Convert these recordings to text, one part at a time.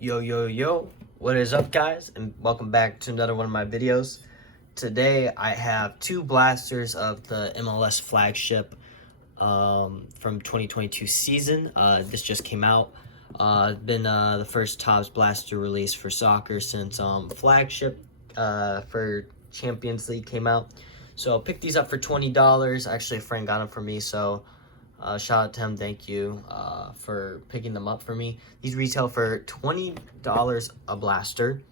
Yo, what is up, guys, and welcome back to another one of my videos. Today I have two blasters of the MLS flagship from 2022 season. This just came out. It's been the first Topps blaster release for soccer since flagship for Champions League came out. So I picked these up for $20. Actually, a friend got them for me, so shout out to him. Thank you for picking them up for me. These retail for $20 a blaster.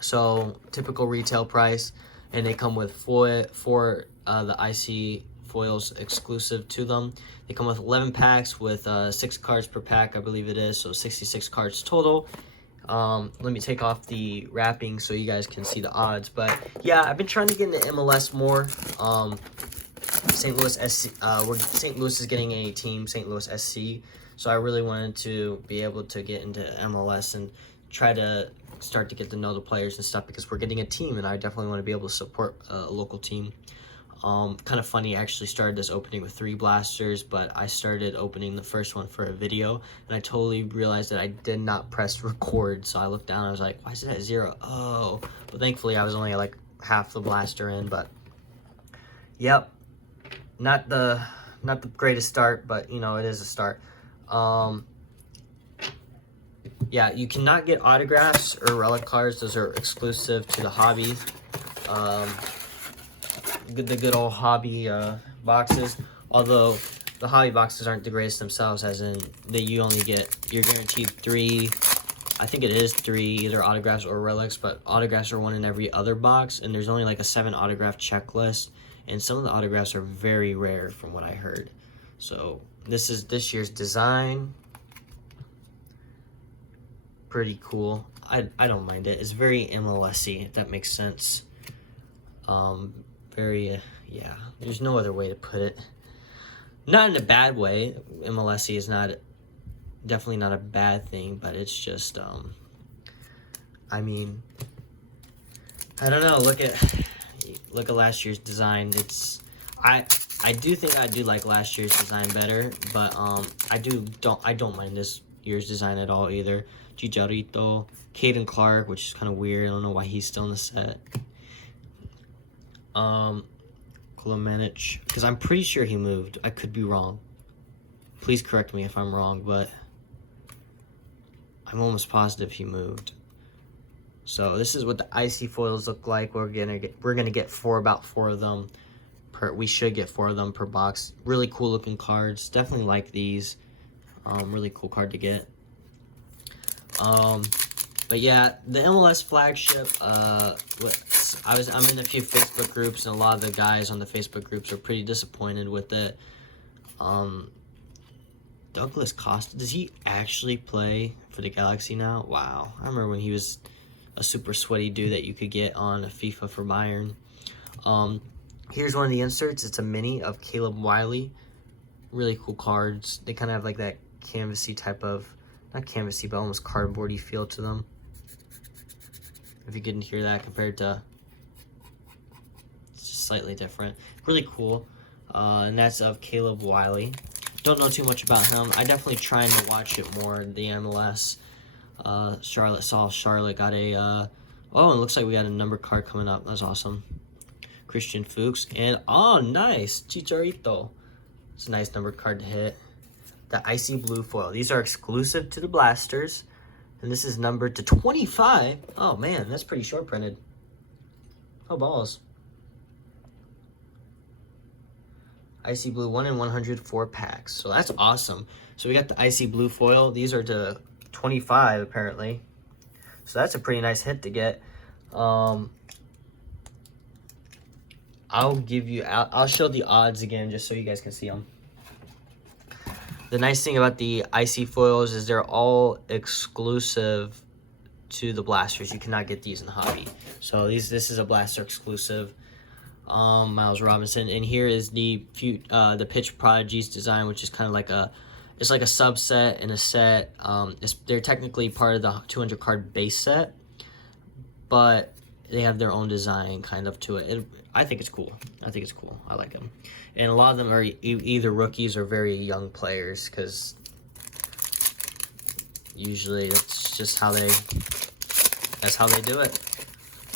So typical retail price. And they come with four the IC foils exclusive to them. They come with 11 packs with 6 cards per pack, I believe it is. So 66 cards total. Let me take off the wrapping so you guys can see the odds. But yeah, I've been trying to get into MLS more. St. Louis SC, St. Louis is getting a team, St. Louis SC. So I really wanted to be able to get into MLS and try to start to get to know the players and stuff, because we're getting a team and I definitely want to be able to support a local team. Kind of funny, I actually started this opening with 3 blasters, but I started opening the first one for a video and I totally realized that I did not press record. So I looked down and I was like, why is it at 0? Oh, but thankfully I was only like half the blaster in. But yep, not the greatest start, but you know, it is a start. Yeah, you cannot get autographs or relic cards. Those are exclusive to the hobby. The good old hobby boxes. Although the hobby boxes aren't the greatest themselves, as in that you're guaranteed 3. I think it is 3 either autographs or relics, but autographs are 1 in every other box, and there's only like a 7 autograph checklist, and some of the autographs are very rare from what I heard. So this is this year's design. Pretty cool. I don't mind it. It's very MLS-y, if that makes sense. Yeah, there's no other way to put it. Not in a bad way. MLS-y is definitely not a bad thing, but it's just, I mean, I don't know. Look at last year's design. I do think I do like last year's design better, but I don't mind this year's design at all either. Chicharito, Caden Clark, which is kind of weird. I don't know why he's still in the set. Kolomanich, because I'm pretty sure he moved. I could be wrong. Please correct me if I'm wrong, but I'm almost positive he moved. So this is what the IC foils look like. We're gonna get about 4 of them per. We should get 4 of them per box. Really cool looking cards. Definitely like these. Really cool card to get. But yeah, the MLS flagship, I'm in a few Facebook groups, and a lot of the guys on the Facebook groups are pretty disappointed with it. Douglas Costa, does he actually play for the Galaxy now? Wow. I remember when he was a super sweaty dude that you could get on a FIFA for Bayern. Here's one of the inserts. It's a mini of Caleb Wiley. Really cool cards. They kind of have like that canvasy type of, not canvasy, but almost cardboardy feel to them. If you can hear that compared to, it's just slightly different. Really cool. And that's of Caleb Wiley. Don't know too much about him. I definitely trying to watch it more, the MLS. Charlotte got a, oh, it looks like we got a number card coming up. That's awesome. Christian Fuchs. And, oh, nice. Chicharito. It's a nice number card to hit. The icy blue foil. These are exclusive to the blasters, and this is numbered to 25. Oh man, that's pretty short printed. Oh balls. Icy blue 1 in 104 packs. So that's awesome. So we got the icy blue foil. These are to 25 apparently. So that's a pretty nice hit to get. I'll show the odds again just so you guys can see them. The nice thing about the IC foils is they're all exclusive to the blasters. You cannot get these in the hobby. So this is a blaster exclusive. Miles Robinson, and here is the Pitch Prodigies design, which is kind of like it's like a subset in a set. They're technically part of the 200 card base set, but they have their own design kind of to it. I think it's cool. I like them. And a lot of them are either rookies or very young players, because Usually that's just how they do it.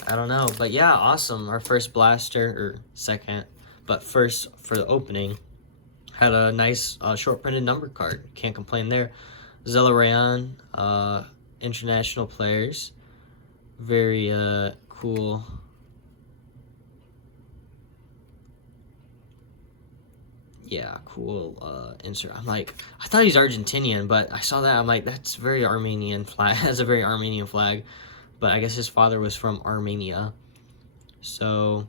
I don't know, but yeah, awesome. Our first blaster, or second, but first for the opening, had a nice short printed number card. Can't complain there. Zella Rayon, international players. Very cool. Yeah, cool insert. I'm like, I thought he's Argentinian, but I saw that. I'm like, that's very Armenian flag. That's a very Armenian flag. But I guess his father was from Armenia. So,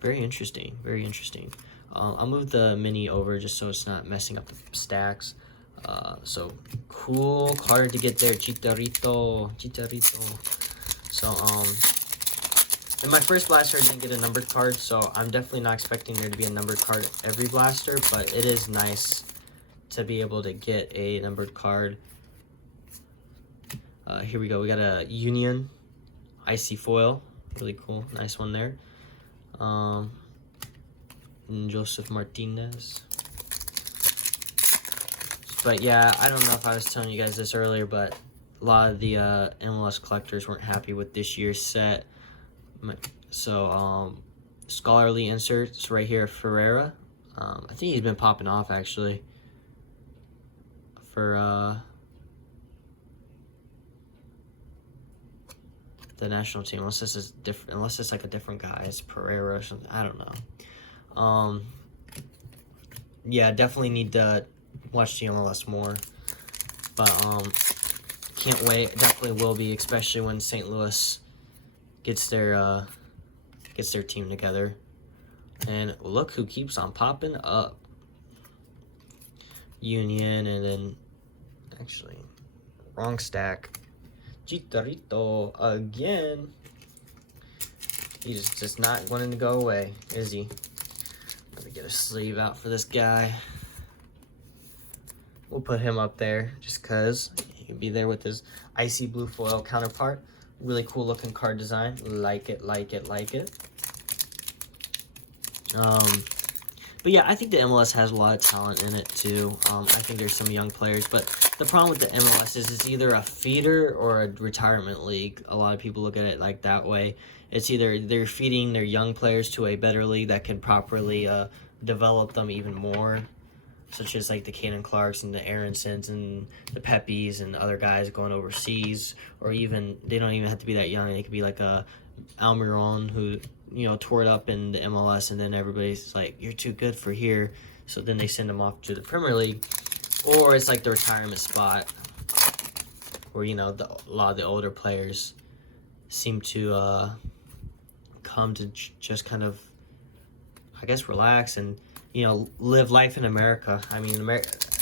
very interesting. Very interesting. I'll move the mini over just so it's not messing up the stacks. So, cool card to get there. Chicharito. So, in my first blaster, I didn't get a numbered card, so I'm definitely not expecting there to be a numbered card every blaster, but it is nice to be able to get a numbered card. Here we go. We got a Union Icy Foil. Really cool. Nice one there. Joseph Martinez. But yeah, I don't know if I was telling you guys this earlier, but a lot of the MLS collectors weren't happy with this year's set. So, scholarly inserts right here, Ferreira. I think he's been popping off, actually, for the national team, unless this is different, unless it's like a different guy. It's Pereira or something. I don't know. Yeah, definitely need to watch the MLS more. But can't wait. Definitely will be, especially when St. Louis gets their team together. And look who keeps on popping up. Union, and then actually wrong stack. Chicharito again. He's just not wanting to go away, is he? Let me get a sleeve out for this guy. We'll put him up there just because he'll be there with his icy blue foil counterpart. Really cool looking card design. Like it. But yeah, I think the MLS has a lot of talent in it too. I think there's some young players, but the problem with the MLS is it's either a feeder or a retirement league. A lot of people look at it like that way. It's either they're feeding their young players to a better league that can properly develop them even more, such as like the Caden Clarks and the Aaronsons and the Pepis and other guys going overseas, or even they don't even have to be that young. They could be like a Almiron who, you know, tore it up in the MLS, and then everybody's like, you're too good for here, so then they send them off to the Premier League. Or it's like the retirement spot where, you know, a lot of the older players seem to come to just kind of, I guess, relax and, you know, live life in America. I mean,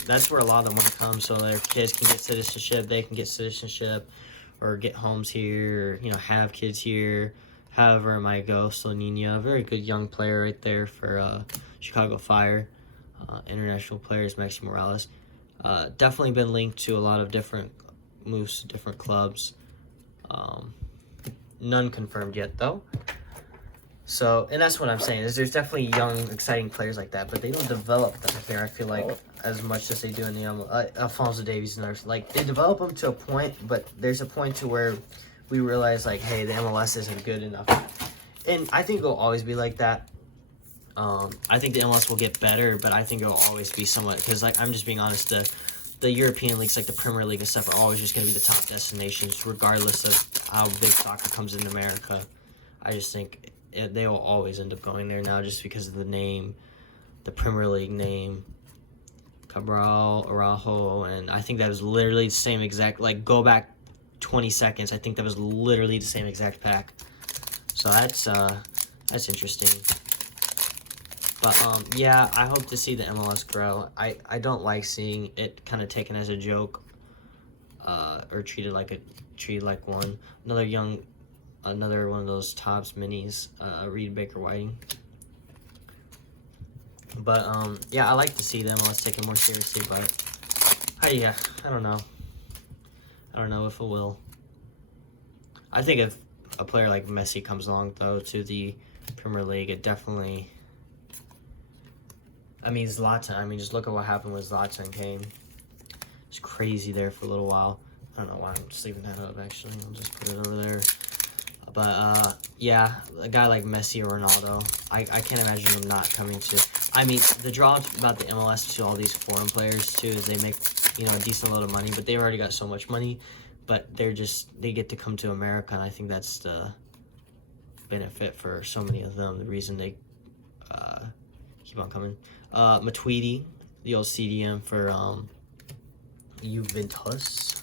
that's where a lot of them want to come, so their kids can get citizenship, they can get citizenship, or get homes here, or, you know, have kids here, however it might go. Slonina, a very good young player right there for Chicago Fire. International players, Maxi Morales. Definitely been linked to a lot of different moves to different clubs. None confirmed yet, though. So, and that's what I'm saying, is there's definitely young, exciting players like that, but they don't develop them there, I feel like, as much as they do in the Alphonso Davies and others. Like, they develop them to a point, but there's a point to where we realize, like, hey, the MLS isn't good enough. And I think it'll always be like that. I think the MLS will get better, but I think it'll always be somewhat, because, like, I'm just being honest, the European leagues, like the Premier League and stuff, are always just going to be the top destinations, regardless of how big soccer comes in America. I just think they will always end up going there now just because of the name, the Premier League name, Cabral, Araujo, and I think that was literally the same exact, like, go back 20 seconds, I think that was literally the same exact pack. So that's interesting. But, yeah, I hope to see the MLS grow. I don't like seeing it kind of taken as a joke, or treated like one. Another one of those Topps minis, Reed Baker Whiting. But, yeah, I like to see them. Let's take it more seriously, but, yeah, I don't know. I don't know if it will. I think if a player like Messi comes along, though, to the Premier League, it definitely... I mean, Zlatan. I mean, just look at what happened when Zlatan came. was crazy there for a little while. I don't know why I'm just leaving that up, actually. I'll just put it over there. But, yeah, a guy like Messi or Ronaldo, I can't imagine them not coming to... I mean, the draw about the MLS to all these foreign players, too, is they make, you know, a decent load of money, but they've already got so much money, but they get to come to America, and I think that's the benefit for so many of them, the reason they keep on coming. Matuidi, the old CDM for Juventus,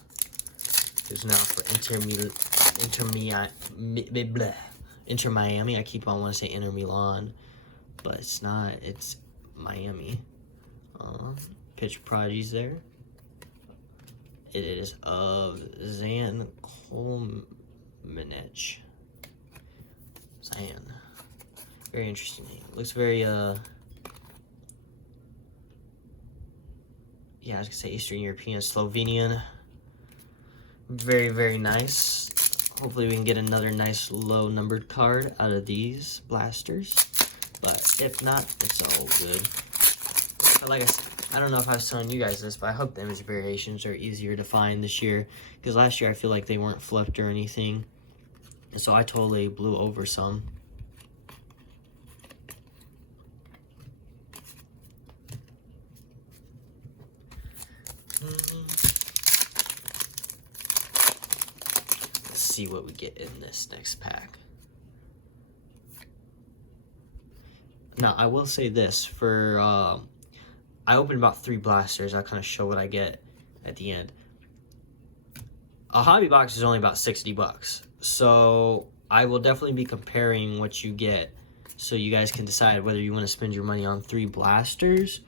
who's now for Inter Miami. I keep on wanting to say Inter Milan, but it's not. It's Miami. Pitch prodigies there. It is of Zan Kolmanich. Zan. Very interesting name. Looks very yeah, I was gonna say Eastern European, Slovenian. Very, very nice. Hopefully we can get another nice low numbered card out of these blasters. But if not, it's all good. But like I said, I don't know if I was telling you guys this, but I hope the image variations are easier to find this year. Because last year I feel like they weren't flipped or anything. And so I totally blew over some. Let's see what we get in this next pack. Now, I will say this, for, I opened about 3 blasters. I'll kind of show what I get at the end. A hobby box is only about 60 bucks. So, I will definitely be comparing what you get so you guys can decide whether you want to spend your money on 3 blasters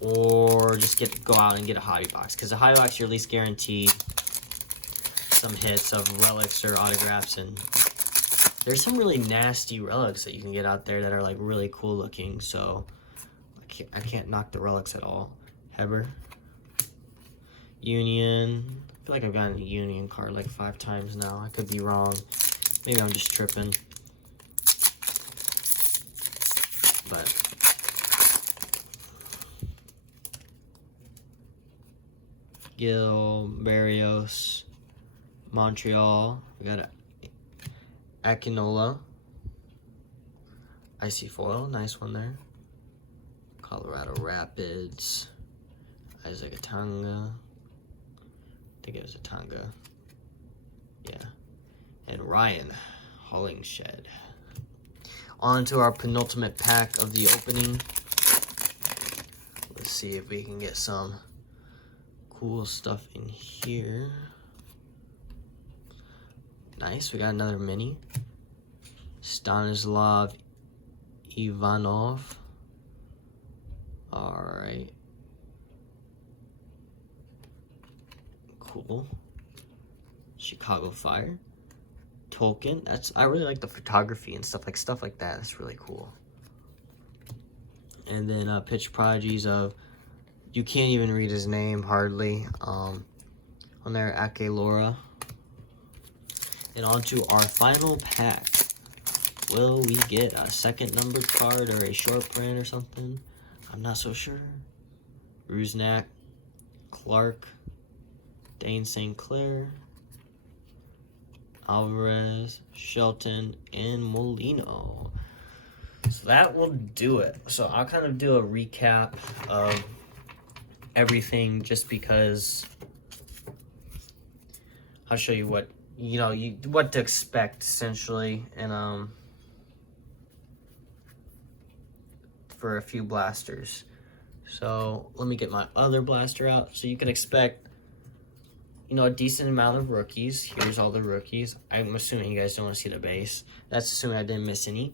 or just go out and get a hobby box. Because a hobby box, you're at least guaranteed some hits of relics or autographs, and there's some really nasty relics that you can get out there that are like really cool looking, so I can't knock the relics at all. Heber. Union. I feel like I've gotten a Union card like 5 times now. I could be wrong. Maybe I'm just tripping. But Gil, Barrios, Montreal. We got Akinola. Icy foil, nice one there. Colorado Rapids. Isaac Atanga. I think it was Atanga. Yeah. And Ryan Hollingshed. On to our penultimate pack of the opening. Let's see if we can get some cool stuff in here. Nice, we got another mini. Stanislav Ivanov. Alright. Cool. Chicago Fire. Tolkien. I really like the photography and stuff like that. That's really cool. And then pitch prodigies of, you can't even read his name hardly. On there, Ake Laura. And on to our final pack. Will we get a second numbered card or a short print or something? I'm not so sure. Rusnak, Clark, Dane St. Clair, Alvarez, Shelton, and Molino. So that will do it. So I'll kind of do a recap of everything just because I'll show you what, what to expect essentially, and for a few blasters. So let me get my other blaster out so you can expect, a decent amount of rookies. Here's all the rookies. I'm assuming you guys don't want to see the base. That's assuming I didn't miss any.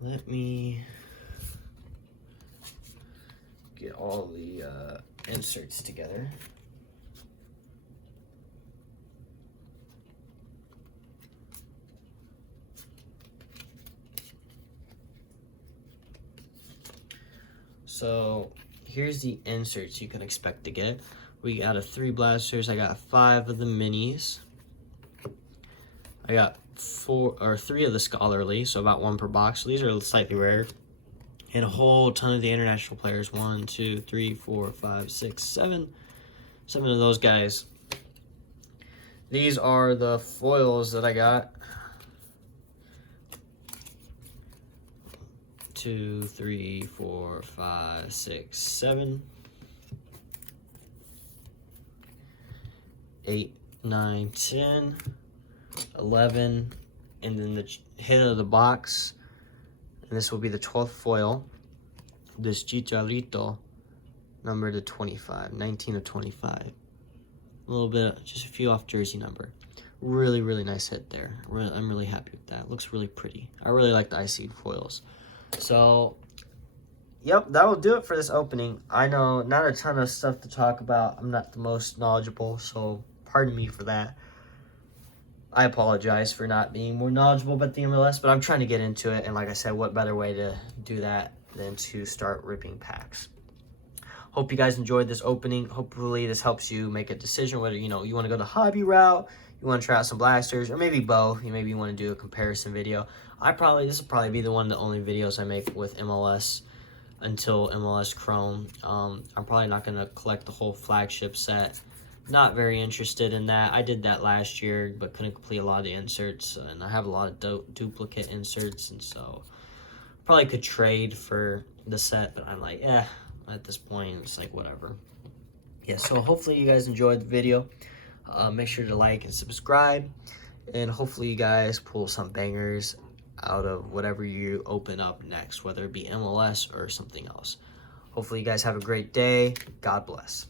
Let me get all the inserts together. So here's the inserts you can expect to get. We got 3 blasters. I got 5 of the minis. I got 3 of the scholarly, so about 1 per box. So these are slightly rare. and a whole ton of the international players. 1, 2, 3, 4, 5, 6, 7. 7 of those guys. These are the foils that I got. 2, 3, 4, 5, 6, 7. 8, 9, 10, 11, and then the hit of the box, and this will be the 12th foil. This Chicharito, number to 25, 19 of 25. A little bit, just a few off jersey number. Really, really nice hit there. I'm really happy with that. Looks really pretty. I really like the IC foils. So, yep, that will do it for this opening. I know not a ton of stuff to talk about. I'm not the most knowledgeable, so pardon me for that. I apologize for not being more knowledgeable about the MLS, but I'm trying to get into it. And like I said, what better way to do that than to start ripping packs? Hope you guys enjoyed this opening. Hopefully this helps you make a decision whether, you want to go the hobby route, you want to try out some blasters, or maybe both. Maybe you want to do a comparison video. This will probably be the only videos I make with MLS until MLS Chrome. I'm probably not going to collect the whole flagship set. Not very interested in that. I did that last year, but couldn't complete a lot of the inserts, and I have a lot of duplicate inserts, and so probably could trade for the set, but I'm like, at this point, it's like, whatever. Yeah, so hopefully you guys enjoyed the video. Make sure to like and subscribe, and hopefully you guys pull some bangers out of whatever you open up next, whether it be MLS or something else. Hopefully you guys have a great day. God bless.